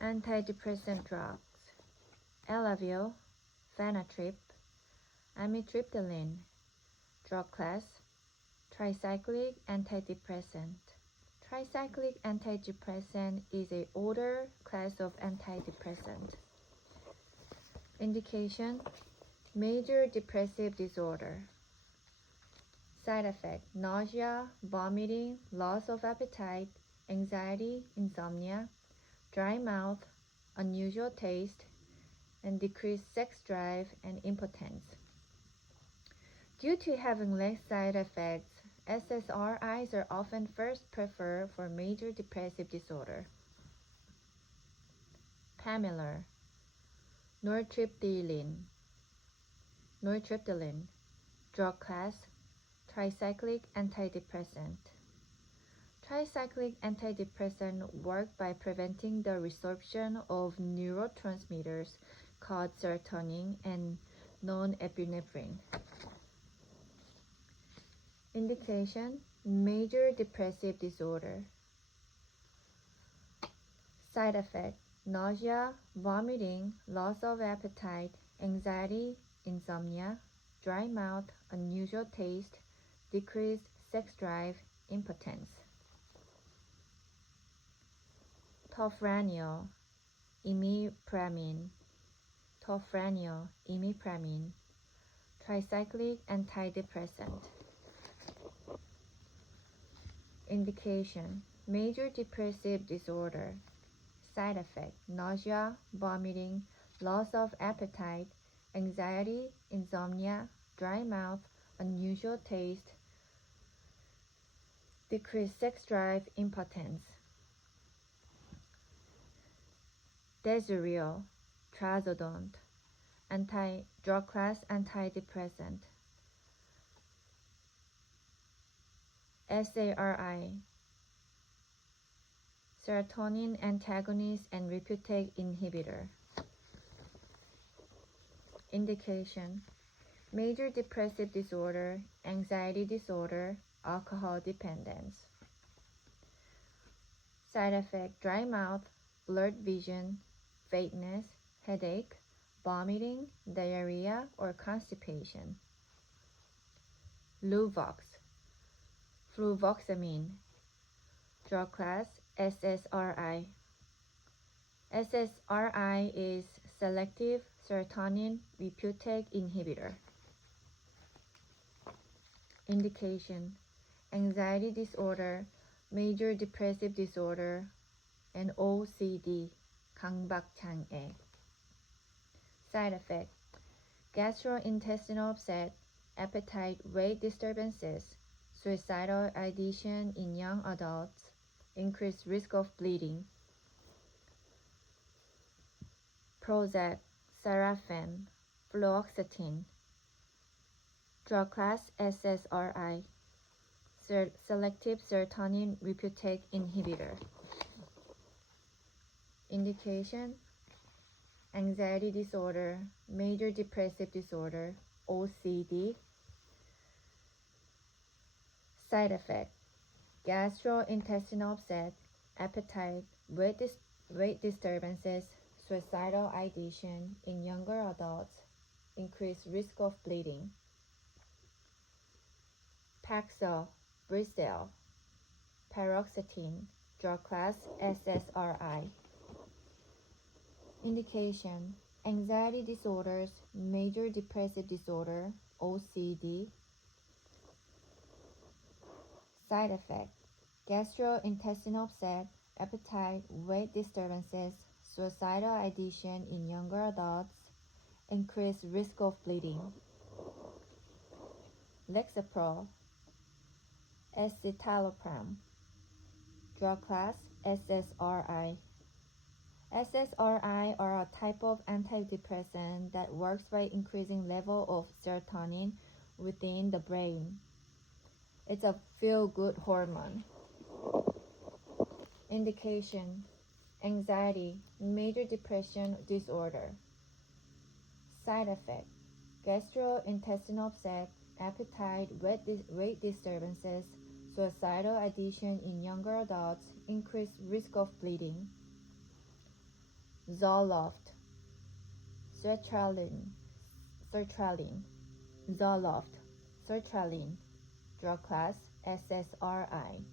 Antidepressant drugs: Elavil, Phenatrip, Amitriptyline. Drug class: tricyclic antidepressant. Tricyclic antidepressant is an older class of antidepressant. Indication: major depressive disorder. Side effect: nausea, vomiting, loss of appetite, anxiety, insomnia, dry mouth, unusual taste, and decreased sex drive and impotence. Due to having less side effects, SSRIs are often first preferred for major depressive disorder. Pamela, nortriptyline. Drug class: tricyclic antidepressant. Tricyclic antidepressant work by preventing the resorption of neurotransmitters called serotonin and norepinephrine. Indication: major depressive disorder. Side effect: nausea, vomiting, loss of appetite, anxiety, insomnia, dry mouth, unusual taste, decreased sex drive, impotence. Tofranil, imipramine. Tricyclic antidepressant. Indication: major depressive disorder. Side effect: nausea, vomiting, loss of appetite, anxiety, insomnia, dry mouth, unusual taste, decreased sex drive, impotence. Desiril, trazodone, drug class antidepressant. SARI, serotonin antagonist and reuptake inhibitor. Indication: major depressive disorder, anxiety disorder, alcohol dependence. Side effect: dry mouth, blurred vision, faintness, headache, vomiting, diarrhea, or constipation. Luvox, fluvoxamine. Drug class: SSRI. SSRI is selective serotonin reuptake inhibitor. Indication: anxiety disorder, major depressive disorder, and OCD, 강박장애. Side effect: gastrointestinal upset, appetite, weight disturbances, suicidal ideation in young adults, increased risk of bleeding. Prozac, Sarafen, fluoxetine. Drug class: SSRI, selective serotonin reuptake inhibitor. Indication: anxiety disorder, major depressive disorder, OCD. Side effect: gastrointestinal upset, appetite, weight disturbances, suicidal ideation in younger adults, increased risk of bleeding. Paxil, Bristol, paroxetine. Drug class: SSRI. Indication: anxiety disorders, major depressive disorder, OCD. Side effect: gastrointestinal upset, appetite, weight disturbances, suicidal ideation in younger adults, increased risk of bleeding. Lexapro, escitalopram. Drug class: SSRI. SSRI are a type of antidepressant that works by increasing level of serotonin within the brain. It's a feel-good hormone. Indication: anxiety, major depression disorder. Side effect: gastrointestinal upset, appetite, weight disturbances, suicidal ideation in younger adults, increased risk of bleeding. Zoloft, sertraline, Zoloft, sertraline, drug class SSRI.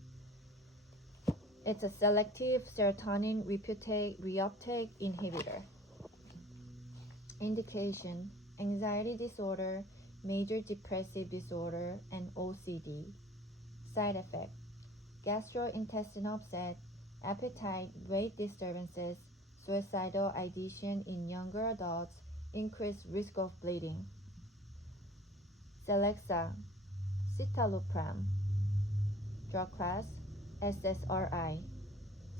It's a selective serotonin reuptake inhibitor. Indication: anxiety disorder, major depressive disorder, and OCD. Side effect: gastrointestinal upset, appetite, weight disturbances, suicidal ideation in younger adults, increased risk of bleeding. Celexa, citalopram, drug class SSRI.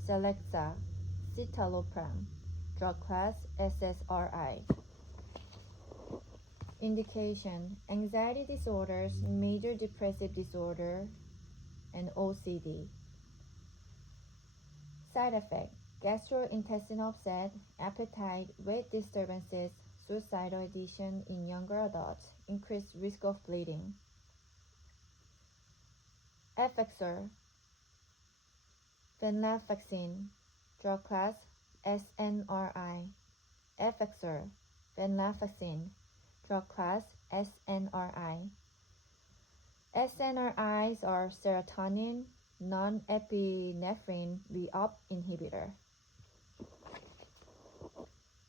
Celexa, citalopram, drug class SSRI. Indication: anxiety disorders, major depressive disorder, and OCD. Side effect: gastrointestinal upset, appetite, weight disturbances, suicidal ideation in younger adults, increased risk of bleeding. Effexor, venlafaxine, drug class SNRI. Effexor, venlafaxine, drug class SNRI. SNRIs are serotonin non-epinephrine re-up inhibitor.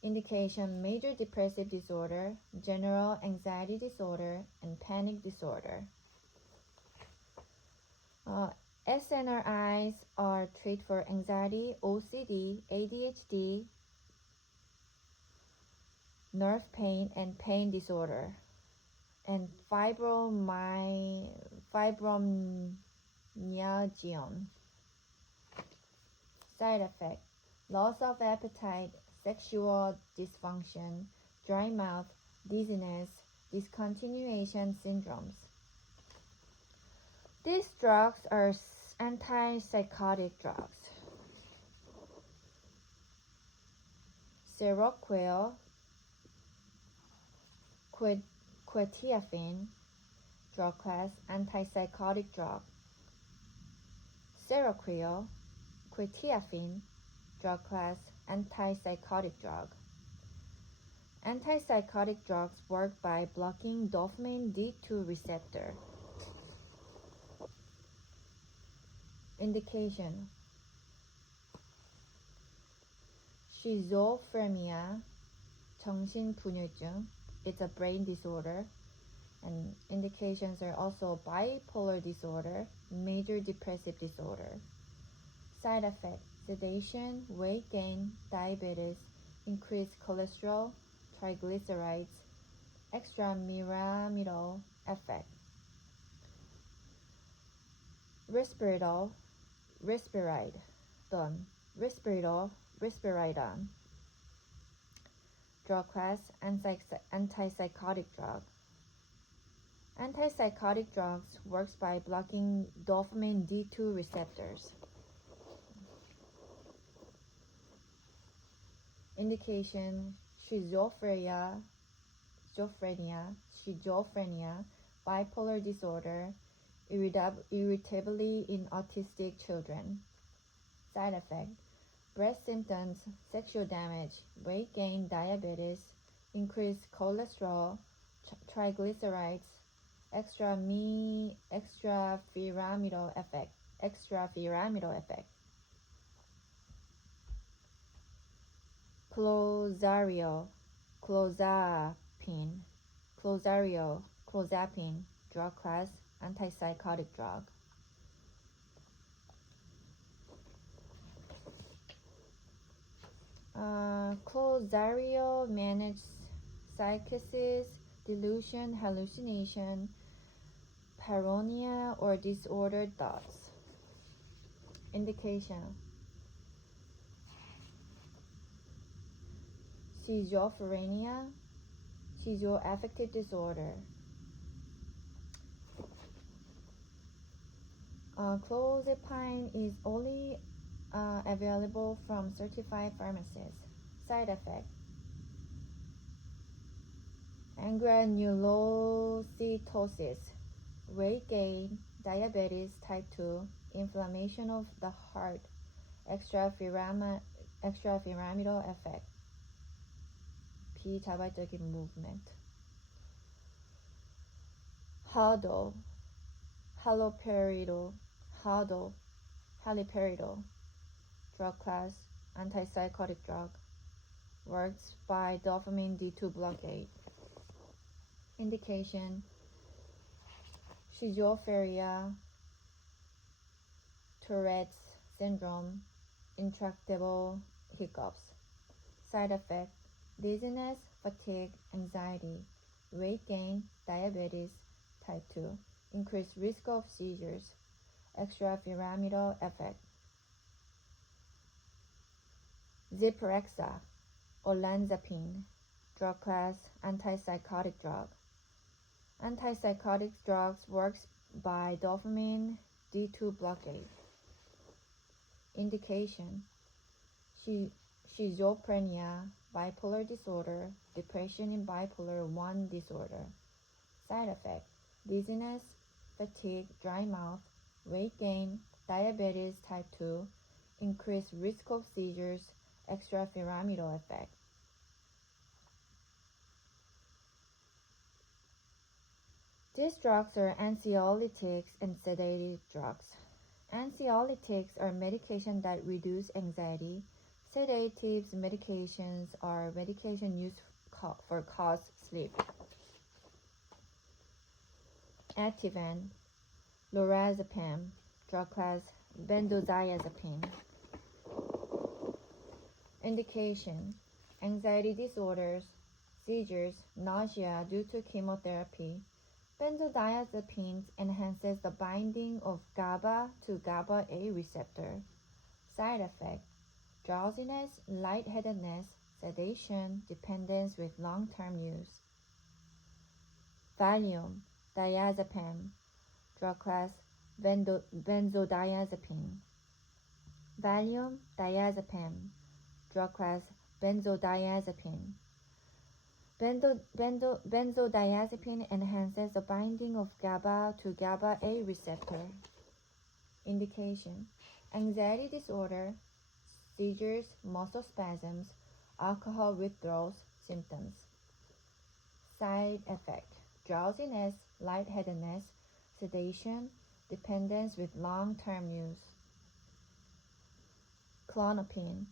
Indication: major depressive disorder, general anxiety disorder, and panic disorder. SNRIs are treated for anxiety, OCD, ADHD, nerve pain, and pain disorder, and fibromyalgia. Side effect: loss of appetite, sexual dysfunction, dry mouth, dizziness, discontinuation syndromes. These drugs are antipsychotic drugs. Seroquel, quetiapine, drug class antipsychotic drug. Seroquel, quetiapine, drug class antipsychotic drug. Antipsychotic drugs work by blocking dopamine D2 receptor. Indication: schizophrenia, 정신분열증. It's a brain disorder. And indications are also bipolar disorder, major depressive disorder. Side effects: sedation, weight gain, diabetes, increased cholesterol, triglycerides, extrapyramidal effect. Risperidone, risperidone, drug class antipsychotic drug. Antipsychotic drugs works by blocking dopamine D2 receptors. Indication: schizophrenia, bipolar disorder, irritability in autistic children. Side effect: breast symptoms, sexual damage, weight gain, diabetes, increased cholesterol, triglycerides, extrapyramidal effect. Clozapine, drug class antipsychotic drug. Clozaril manages psychosis, delusion, hallucination, paranoia, or disordered thoughts. Indication: schizophrenia, schizoaffective disorder. Clozapine is only available from certified pharmacies. Side effect: granulocytosis, weight gain, diabetes type 2, inflammation of the heart, extrapyramidal effect. 비자발적인 movement. haloperidol, haloperidol, drug class, antipsychotic drug, works by dopamine D2 blockade. Indication: schizophrenia, Tourette's syndrome, intractable hiccups. Side effect: dizziness, fatigue, anxiety, weight gain, diabetes type 2, increased risk of seizures, extrapyramidal effect. Zyprexa, olanzapine, drug class, antipsychotic drug. Antipsychotic drugs works by dopamine D2 blockade. Indication: schizophrenia, bipolar disorder, depression in bipolar 1 disorder. Side effect: dizziness, fatigue, dry mouth, weight gain, diabetes type 2, increased risk of seizures, extrapyramidal effect. These drugs are anxiolytics and sedative drugs. Anxiolytics are medications that reduce anxiety. Sedatives medications are medication used for cause sleep. Ativan, lorazepam, drug class, benzodiazepine. Indication: anxiety disorders, seizures, nausea due to chemotherapy. Benzodiazepines enhances the binding of GABA to GABA A receptor. Side effect: drowsiness, lightheadedness, sedation, dependence with long-term use. Valium, diazepam, drug class, benzodiazepine. Valium, diazepam, drug class, benzodiazepine. Benzodiazepine enhances the binding of GABA to GABA A receptor. Indication: anxiety disorder, seizures, muscle spasms, alcohol withdrawal symptoms. Side effect: drowsiness, lightheadedness, sedation, dependence with long-term use. Clonopin,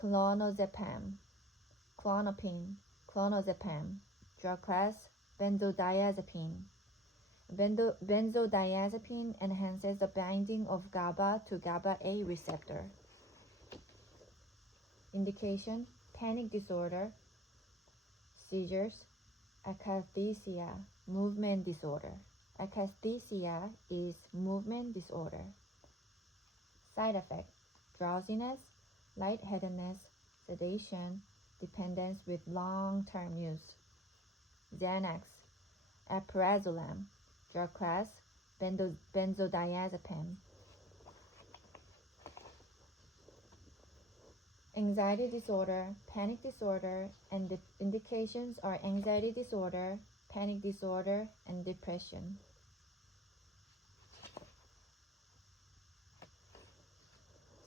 clonazepam, clonazepam, drug class, benzodiazepine. Benzodiazepine enhances the binding of GABA to GABA A receptor. Indication: panic disorder, seizures, akathisia, movement disorder. Akathisia is movement disorder. Side effect: drowsiness, lightheadedness, sedation, dependence with long-term use. Xanax, alprazolam, drug class, benzodiazepam. Anxiety disorder, panic disorder, and the indications are anxiety disorder, panic disorder, and depression.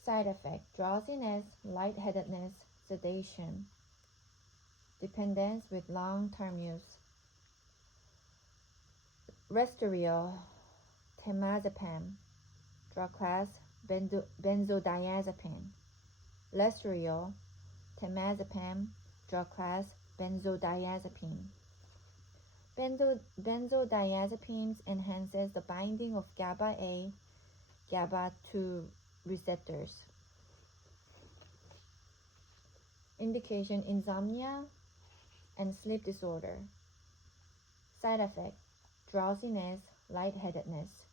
Side effect: drowsiness, lightheadedness, sedation, dependence with long-term use. Restoriol, temazepam, drug class, benzodiazepine. Restoriol, temazepam, drug class, benzodiazepine. Benzodiazepines enhances the binding of GABA A, GABA 2 receptors. Indication: insomnia and sleep disorder. Side effect: drowsiness, lightheadedness,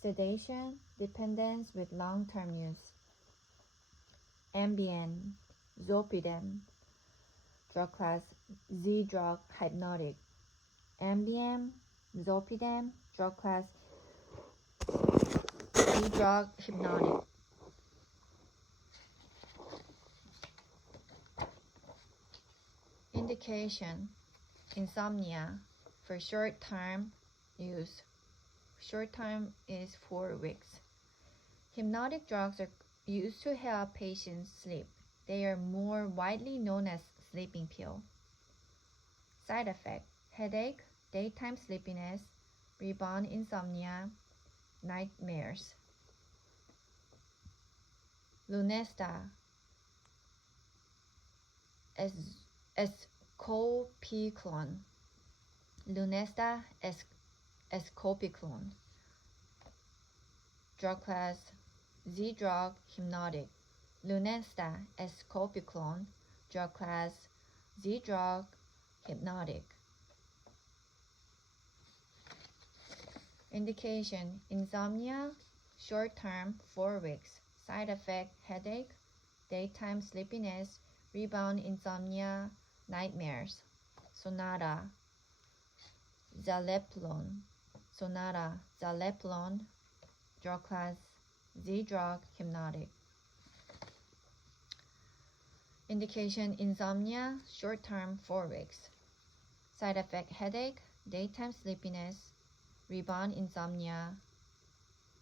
sedation, dependence with long-term use. Ambien, zolpidem, drug class, Z-drug hypnotic. Ambien, zolpidem, drug class, Z-drug hypnotic. Indication: insomnia for short-term use. Short term is 4 weeks. Hypnotic drugs are used to help patients sleep. They are more widely known as sleeping pill. Side effect: headache, daytime sleepiness, rebound insomnia, nightmares. Lunesta, escopiclone. Lunesta, escopiclone. Drug class: Z-drug, hypnotic. Lunesta, escopiclone. Drug class: Z-drug, hypnotic. Indication: insomnia, short term, 4 weeks. Side effect: headache, daytime sleepiness, rebound insomnia, nightmares. Sonata, zaleplon. Sonata, zaleplon. Drug class: Z-drug, hypnotic. Indication: insomnia, short term, 4 weeks. Side effect: headache, daytime sleepiness, rebound insomnia,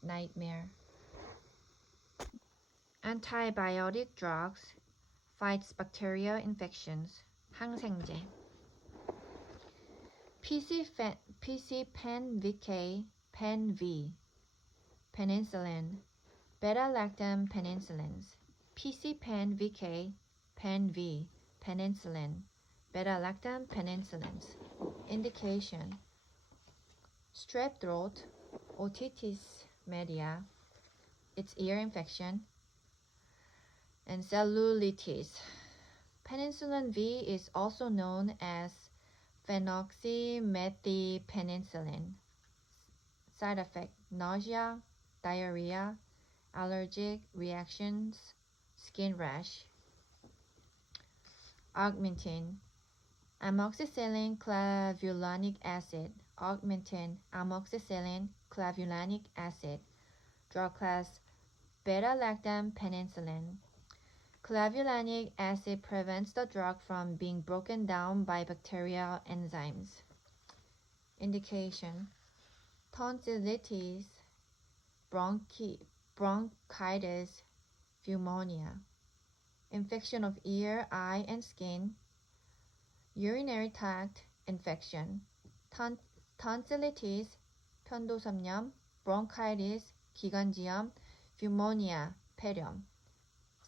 nightmare. Antibiotic drugs fights bacterial infections. 항생제. PC-Pen-VK, Pen-V, penicillin, beta-lactam penicillins. PC-Pen-VK, Pen-V, penicillin, beta-lactam penicillins. Indication: strep throat, otitis media, its ear infection, and cellulitis. Penicillin V is also known as phenoxymethypenicillin. Side effect: nausea, diarrhea, allergic reactions, skin rash. Augmentin, amoxicillin clavulanic acid. Augmentin, amoxicillin clavulanic acid. Drug class: beta-lactam penicillin. Clavulanic acid prevents the drug from being broken down by bacterial enzymes. Indication: tonsillitis, bronchitis, pneumonia, infection of ear, eye, and skin, urinary tract infection. tonsillitis, 편도섬염, bronchitis, 기관지염, pneumonia, 폐렴.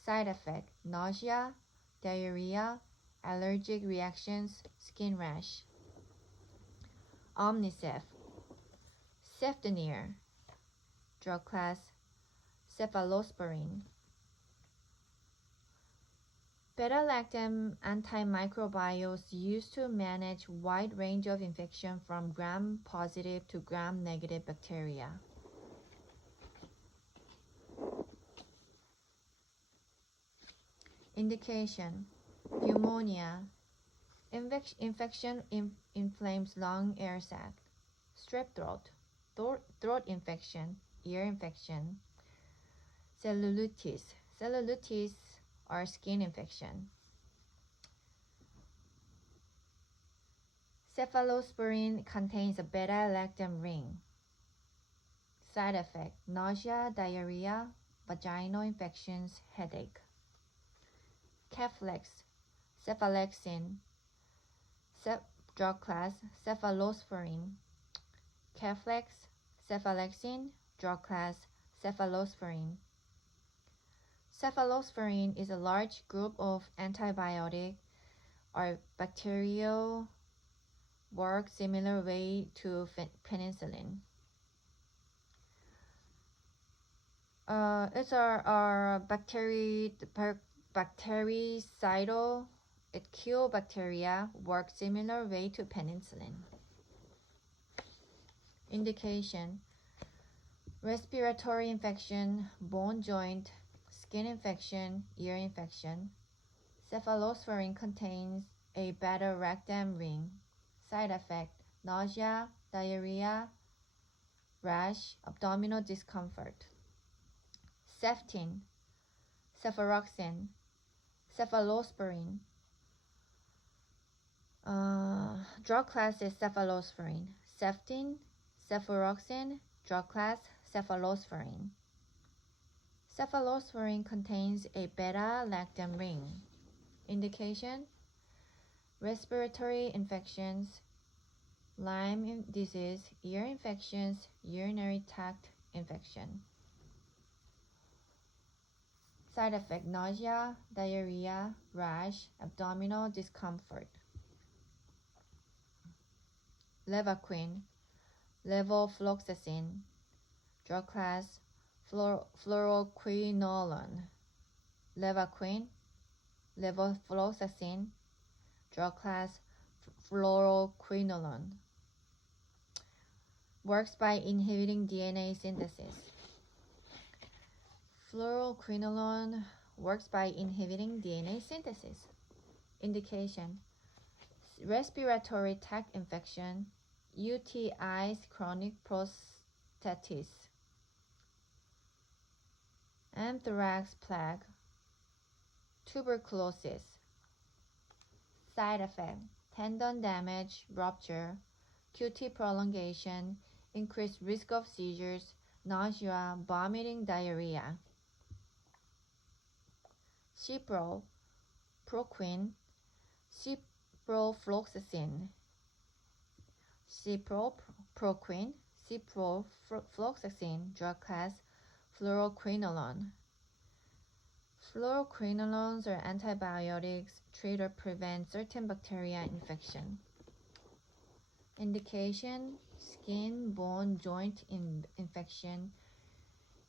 Side effect: nausea, diarrhea, allergic reactions, skin rash. Omnicef, cefdinir. Drug class: cephalosporin. Beta-lactam antimicrobials used to manage wide range of infection from gram-positive to gram-negative bacteria. Indication: pneumonia, infection inflames lung air sac. Strep throat, throat infection, ear infection. Cellulitis, or skin infection. Cephalosporin contains a beta-lactam ring. Side effect: nausea, diarrhea, vaginal infections, headache. Keflex, cephalexin. Drug class: cephalosporin. Keflex, cephalexin. Drug class: cephalosporin. Cephalosporin is a large group of antibiotic or bacterial work similar way to penicillin. It's our bactericidal. It kills bacteria, works similar way to penicillin. Indication: respiratory infection, bone joint, skin infection, ear infection. Cephalosporin contains a beta-lactam ring. Side effect: nausea, diarrhea, rash, abdominal discomfort. Ceftin, cefuroxime, cephalosporin. Drug class is cephalosporin. Ceftin, cefuroxime. Drug class: cephalosporin. Cephalosporin contains a beta-lactam ring. Indication: respiratory infections, Lyme disease, ear infections, urinary tract infection. Side effect: nausea, diarrhea, rash, abdominal discomfort. Levaquin, levofloxacin, drug class, fluoroquinolone. Levaquin, levofloxacin, drug class, fluoroquinolone. Works by inhibiting DNA synthesis. Fluoroquinolone works by inhibiting DNA synthesis. Indication: respiratory tract infection, UTIs, chronic prostatitis, anthrax plague, tuberculosis. Side effect: tendon damage, rupture, QT prolongation, increased risk of seizures, nausea, vomiting, diarrhea. Ciprofloxacin, ciprofloxacin, ciprofloxacin, drug class, fluoroquinolone. Fluoroquinolones are antibiotics, treat or prevent certain bacteria infection. Indication: skin, bone, joint infection,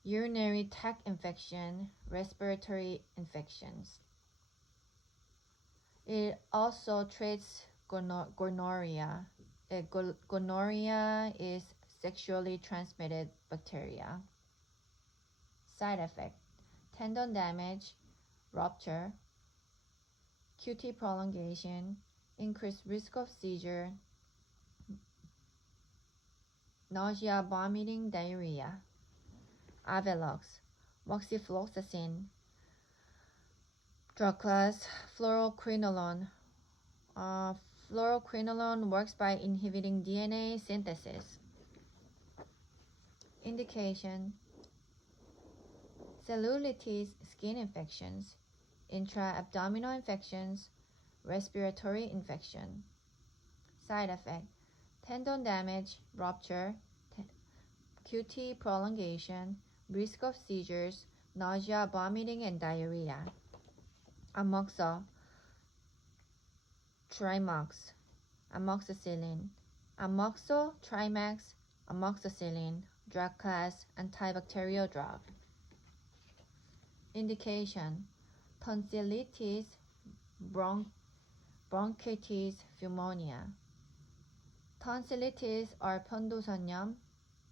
urinary tract infection, respiratory infections. It also treats gonorrhea. Gonorrhea is sexually transmitted bacteria. Side effect: tendon damage, rupture, QT prolongation, increased risk of seizure, nausea, vomiting, diarrhea. Avelox, moxifloxacin, drug class, fluoroquinolone. Fluoroquinolone works by inhibiting DNA synthesis. Indication: cellulitis, skin infections, intra-abdominal infections, respiratory infection. Side effect: tendon damage, rupture, QT prolongation, risk of seizures, nausea, vomiting, and diarrhea. Amoxo, Trimax, amoxicillin, Amoxo, Trimax, amoxicillin, drug class, antibacterial drug. Indication: tonsillitis, bronchitis, pneumonia. Tonsillitis or 편도선염,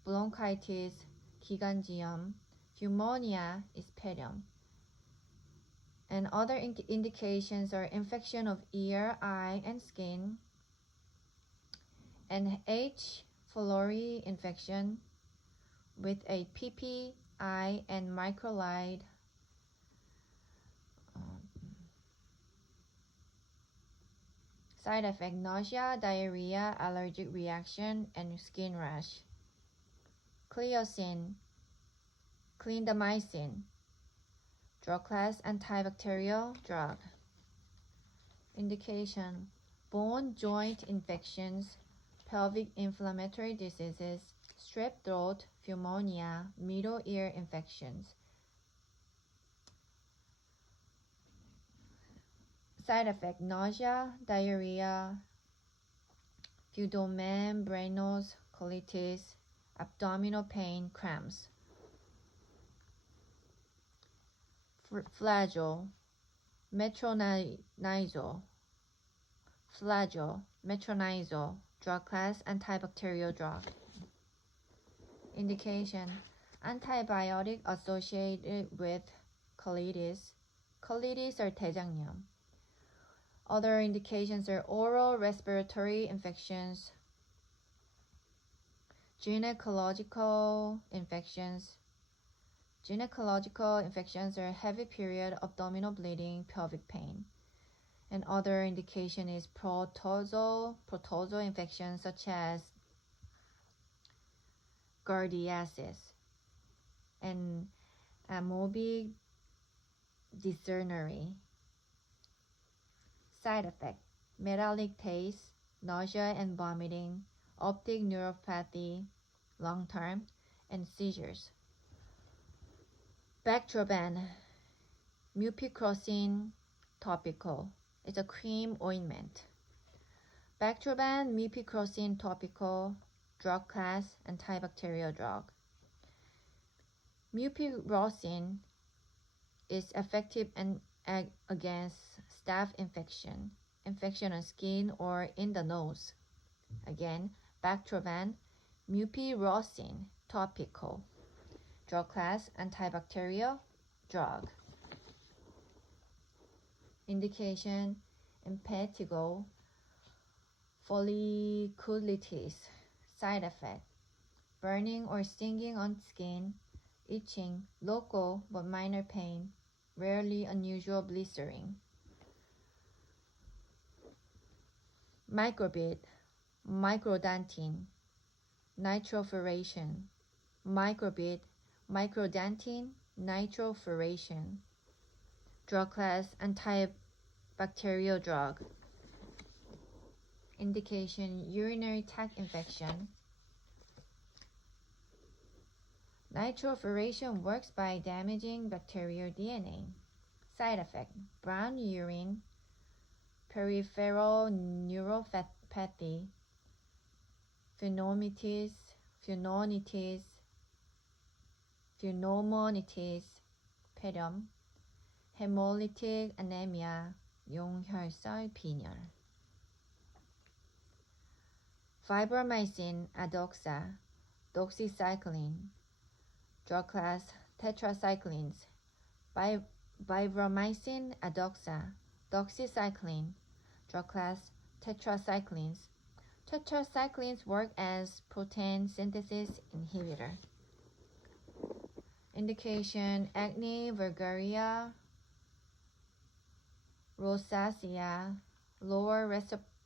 bronchitis, 기관지염, pneumonia is 폐렴. And other indications are infection of ear, eye, and skin, and H. pylori infection with a PPI and microlide. Side effect: nausea, diarrhea, allergic reaction, and skin rash. Clindamycin, drug class, antibacterial drug. Indication: bone, joint infections, pelvic inflammatory diseases, strep throat, pneumonia, middle ear infections. Side effect: nausea, diarrhea, pseudomembranous colitis, abdominal pain, cramps. Flagyl, metronidazole, drug class, antibacterial drug. Indication: antibiotic associated with colitis or 대장염. Other indications are oral respiratory infections, gynecological infections. Gynecological infections are heavy period, abdominal bleeding, pelvic pain. And other indication is protozoal infections such as gardiasis and amoebic dysentery. Side effect: metallic taste, nausea and vomiting, optic neuropathy, long-term, and seizures. Bactroban, mupirocin topical. It's a cream ointment. Bactroban, mupirocin topical, drug class, antibacterial drug. Mupirocin is effective against staph infection, infection on skin or in the nose. Again, Bactroban, mupirocin topical, drug class, antibacterial drug. Indication, impetigo, folliculitis. Side effect, burning or stinging on skin, itching, local but minor pain, rarely unusual blistering. Microbit, microdantine, nitrofuration. Microbit, microdantine, nitrofuration. Drug class, antibacterial drug. Indication, urinary tract infection. Nitrofuration works by damaging bacterial DNA. Side effect, brown urine, peripheral neuropathy, pneumonitis, 폐렴, hemolytic anemia, 용혈살 빈혈. Fibromycin, adoxa, doxycycline. Drug class, tetracyclines. Fibromycin, adoxa, doxycycline. Drug class, tetracyclines. Tetracyclines work as protein synthesis inhibitor. Indication, acne, vulgaria, rosacea, lower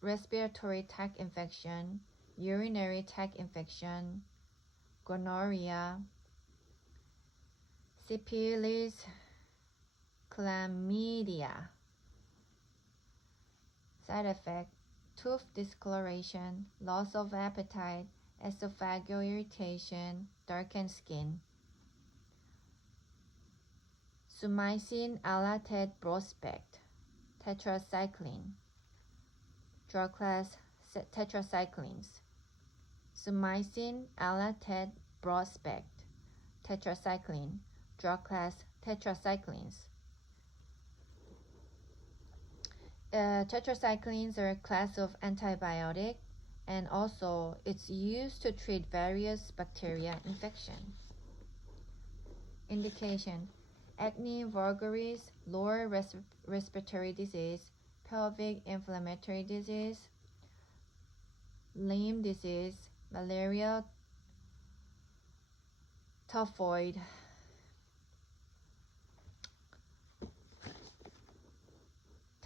respiratory tract infection, urinary tract infection, gonorrhea, syphilis, chlamydia. Side effect, tooth discoloration, loss of appetite, esophageal irritation, darkened skin. Sumicin alatate prospect, tetracycline. Drug class, tetracyclines. Sumicin alatate prospect, tetracycline. Drug class, tetracyclines. Tetracyclines are a class of antibiotic, and also it's used to treat various bacteria infection. Indication, acne vulgaris, lower respiratory disease, pelvic inflammatory disease, Lyme disease, malaria, typhoid.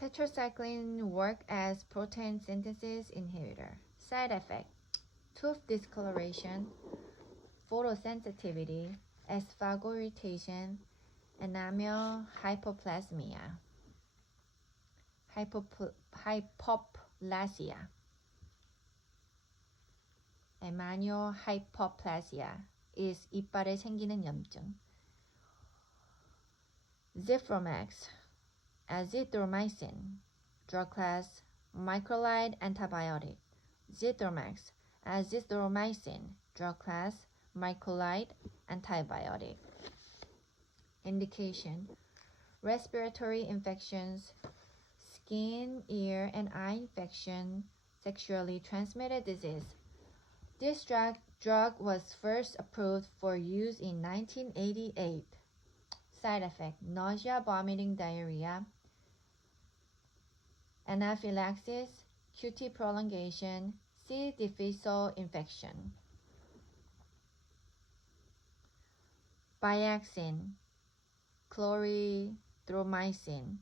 Tetracycline work as protein synthesis inhibitor. Side effect, tooth discoloration, photosensitivity, esophageal irritation, enamel hypoplasia. Enamel hypoplasia is 이빨에 생기는 염증. Zithromax, azithromycin. Drug class, microlide antibiotic. Zithromax, azithromycin. Drug class, microlide antibiotic. Indication, respiratory infections, skin, ear, and eye infection, sexually transmitted disease. This drug was first approved for use in 1988. Side effect, nausea, vomiting, diarrhea, anaphylaxis, QT prolongation, C. difficile infection. Biaxin, chlorothromycin.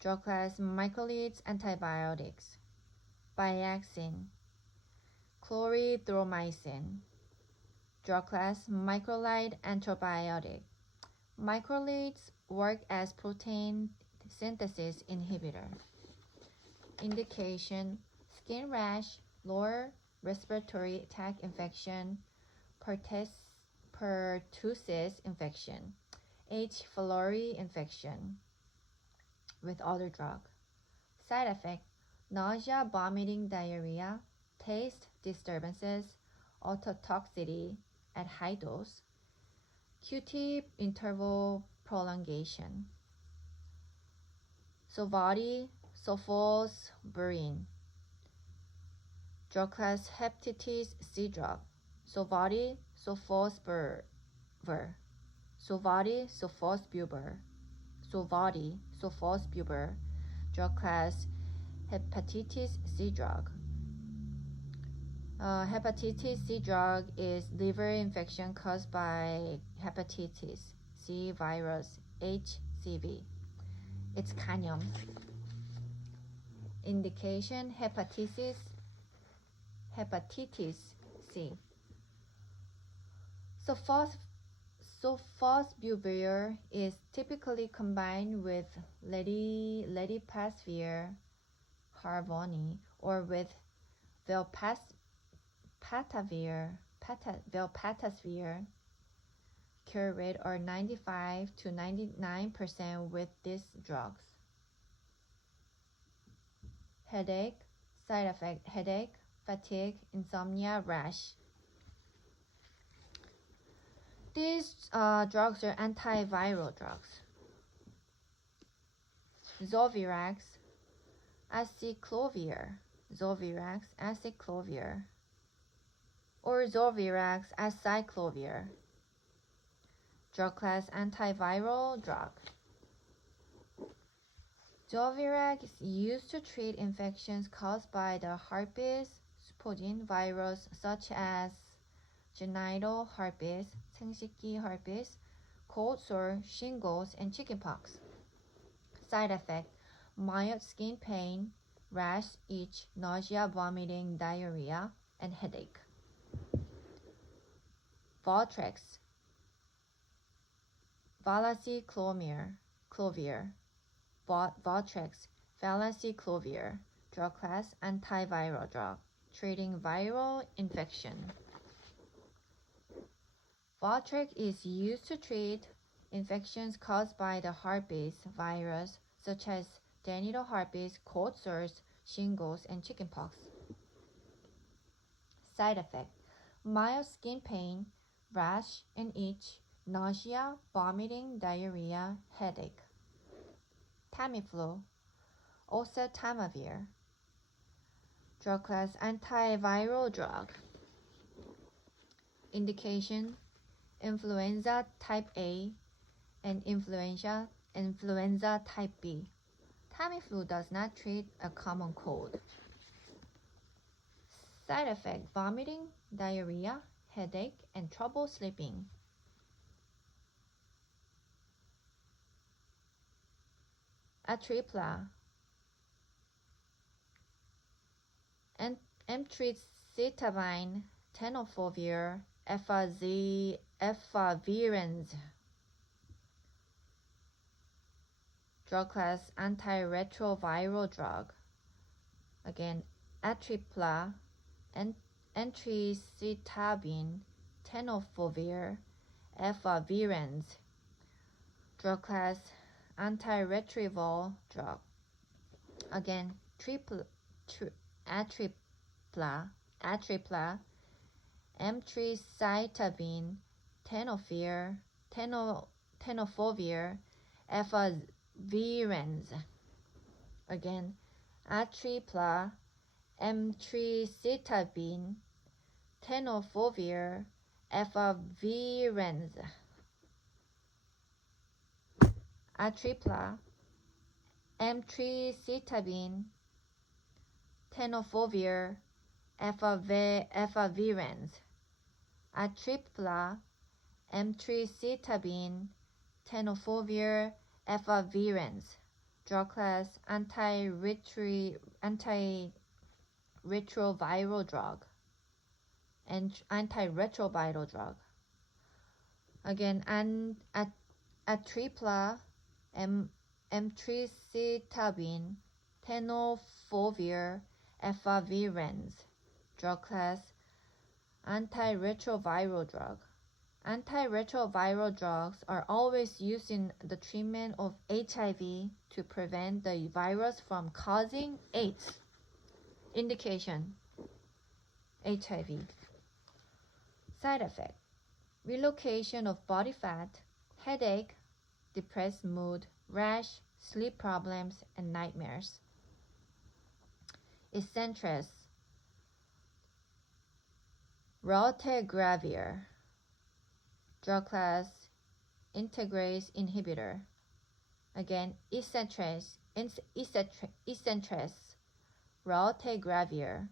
Drug class, microlides antibiotics. Biaxin, chlorothromycin. Drug class, microlide antibiotic. Microlides work as protein synthesis inhibitor. Indication: skin rash, lower respiratory tract infection, pertussis infection, H. pylori infection with other drug. Side effect: nausea, vomiting, diarrhea, taste disturbances, ototoxicity at high dose, QT interval prolongation. Sovaldi, cephalosporin. Drug class: hepatitis C drug. Sovaldi, cephalosporin. Sovaldi, cephalosporin. Drug class: hepatitis C drug. Hepatitis C drug is liver infection caused by hepatitis C virus HCV. It's canium. Indication: hepatitis C. Sofosbuvir is typically combined with ledipasvir, Harvoni, or with velpatasvir. Cure rate are 95 to 99% with these drugs. Headache. Side effect: headache, fatigue, insomnia, rash. These drugs are antiviral drugs. Zovirax, acyclovir, or Zovirax acyclovir. Drug class: antiviral drug. Zovirax is used to treat infections caused by the herpes spodin virus such as genital herpes, 생식기 herpes, cold sore, shingles, and chickenpox. Side effect: mild skin pain, rash, itch, nausea, vomiting, diarrhea, and headache. Valtrex, valaciclovir, drug class: antiviral drug, treating viral infection. Valtrex is used to treat infections caused by the herpes virus such as genital herpes, cold sores, shingles, and chickenpox. Side effect: mild skin pain, rash and itch, nausea, vomiting, diarrhea, headache. Tamiflu, oseltamivir. Drug class: antiviral drug. Indication: influenza type A and influenza type B. Tamiflu does not treat a common cold. Side effect: vomiting, diarrhea, headache, and trouble sleeping. Atripla, emtricitabine, tenofovir, efavirenz. Drug class: antiretroviral drug. Again, atripla, emtricitabine, tenofovir, efavirenz. Drug class: antiretroviral drug. Again, atripla, emtricitabine, tenofovir, efavirenz. Again, atripla, emtricitabine, tenofovir, efavirenz. Atripla, emtricitabine, tenofovir, efavirenz. Atripla, emtricitabine, tenofovir, efavirenz. Drug class: antiretroviral drug and antiretroviral drug. Again, atripla, emtricitabine, tenofovir, efavirenz. Drug class, antiretroviral drug. Antiretroviral drugs are always used in the treatment of HIV to prevent the virus from causing AIDS. Indication: HIV. Side effect: relocation of body fat, headache, depressed mood, rash, sleep problems, and nightmares. Eccentress, raltegravir. Drug class, integrase inhibitor. Again, eccentress, raltegravir.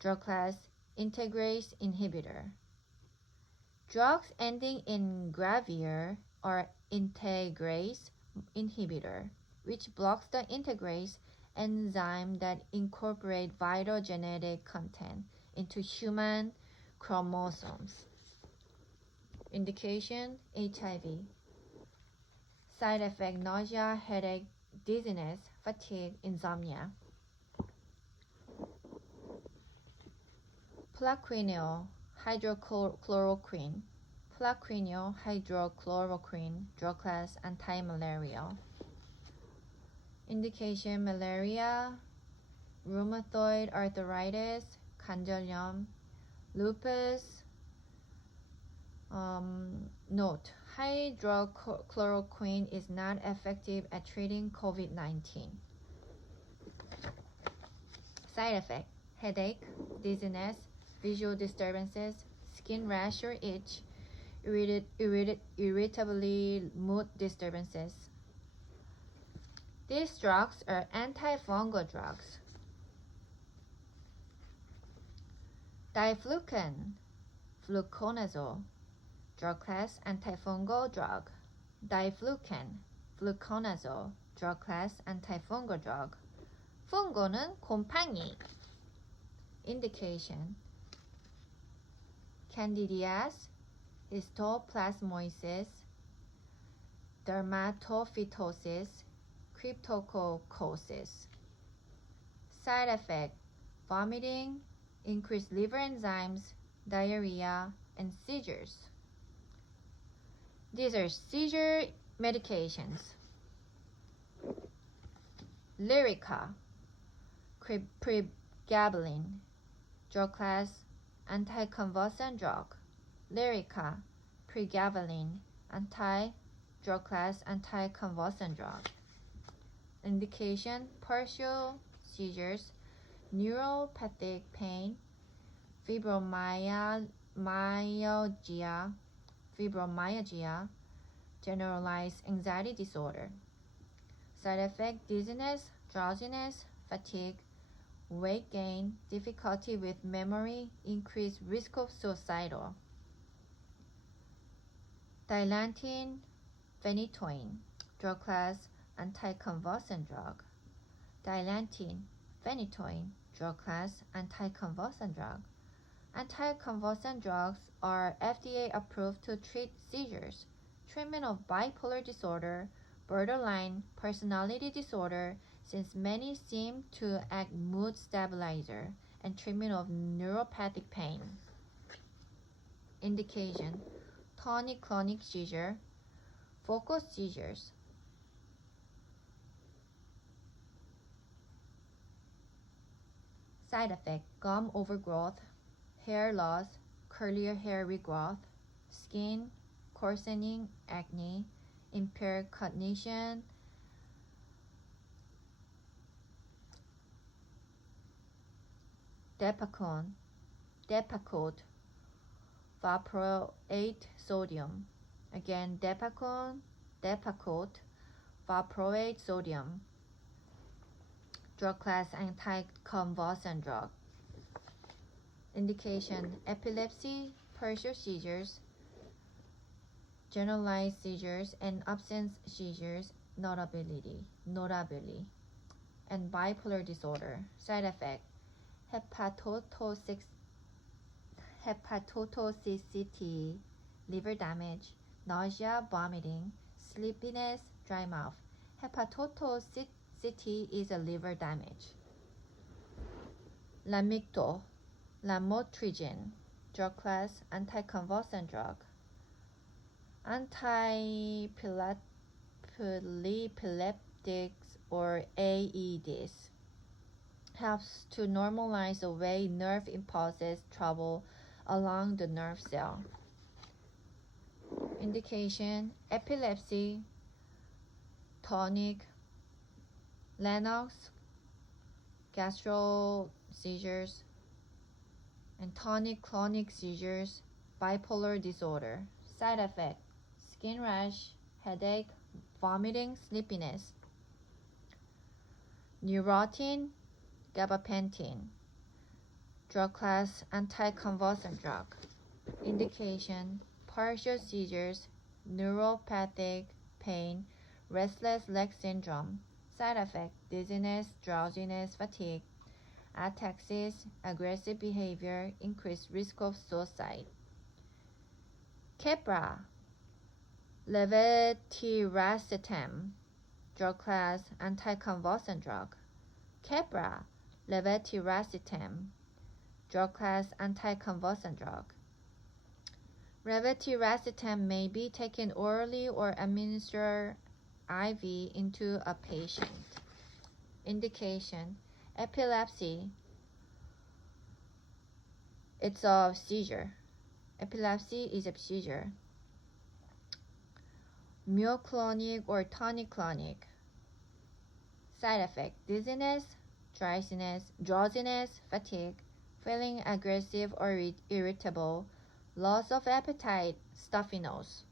Drug class, integrase inhibitor. Drugs ending in gravir are integrase inhibitor, which blocks the integrase enzyme that incorporate vital genetic content into human chromosomes. Indication: HIV. Side effect: nausea, headache, dizziness, fatigue, insomnia. Plaquenil hydrochloroquine. Plaquenil hydrochloroquine. Drug class, anti-malarial. Indication: malaria, rheumatoid arthritis, 관절염, lupus. Note: hydrochloroquine is not effective at treating COVID-19. Side effect: headache, dizziness, visual disturbances, skin rash or itch, irritability, mood disturbances. These drugs are antifungal drugs. Diflucan, fluconazole. Drug class, antifungal drug. Diflucan, fluconazole. Drug class, antifungal drug. fungo는 곰팡이. Indication: candidiasis, histoplasmosis, dermatophytosis, cryptococcosis. Side effect: vomiting, increased liver enzymes, diarrhea, and seizures. These are seizure medications. Lyrica, pregabalin. Drug class, anticonvulsant drug. Lyrica, pregabalin, drug class, anticonvulsant drug. Indication: partial seizures, neuropathic pain, fibromyalgia, generalized anxiety disorder. Side effect: dizziness, drowsiness, fatigue, weight gain, difficulty with memory, increased risk of suicidal. Dilantin, phenytoin. Drug class, anticonvulsant drug. Dilantin, phenytoin. Drug class, anticonvulsant drug. Anticonvulsant drugs are FDA approved to treat seizures, treatment of bipolar disorder, borderline personality disorder, since many seem to act mood stabilizer, and treatment of neuropathic pain. Indication: tonic-clonic seizure, focal seizures. Side effect: gum overgrowth, hair loss, curlier hair regrowth, skin coarsening, acne, impaired cognition, Depakote, valproate sodium. Again, Depakote, valproate sodium. Drug class, anticonvulsant drug. Indication: epilepsy, partial seizures, generalized seizures, and absence seizures, notably, and bipolar disorder. Side effect: hepatotoxicity, liver damage, nausea, vomiting, sleepiness, dry mouth. Hepatotoxicity CT is a liver damage. Lamictal, lamotrigine, drug class, anticonvulsant drug. Antiepileptics or AEDs helps to normalize the way nerve impulses travel along the nerve cell. Indication: epilepsy, tonic, Lennox, gastro seizures, and tonic-clonic seizures, bipolar disorder. Side effect: skin rash, headache, vomiting, sleepiness. Neurontin, gabapentin, drug class, anticonvulsant drug. Indication: partial seizures, neuropathic pain, restless leg syndrome. Side effect: dizziness, drowsiness, fatigue, ataxia, aggressive behavior, increased risk of suicide. Keppra, levetiracetam, drug class, anticonvulsant drug. Keppra, levetiracetam, drug class, anticonvulsant drug. Levetiracetam may be taken orally or administered IV into a patient. Indication: epilepsy. It's a seizure. Epilepsy is a seizure. Myoclonic or tonic-clonic. Side effect: dizziness, drowsiness, fatigue, feeling aggressive or irritable, loss of appetite, stuffy nose.